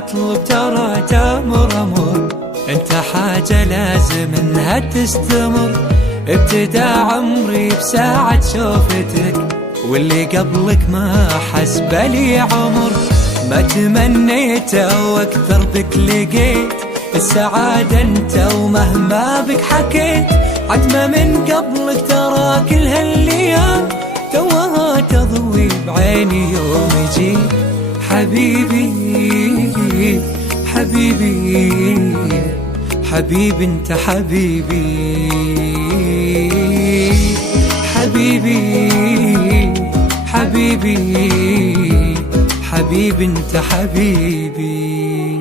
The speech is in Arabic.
تطلب ترى تمر انت حاجة لازم انها تستمر. ابتدى عمري بساعة شوفتك، واللي قبلك ما حسب لي عمر. ما تمنيته واكثر بك لقيت السعادة انت، ومهما بك حكيت عتمة من قبلك ترى كل هالايام توها تضوي بعيني يوم يجي. حبيبي حبيبي حبيبي انت حبيبي، حبيبي حبيبي حبيبي انت حبيبي.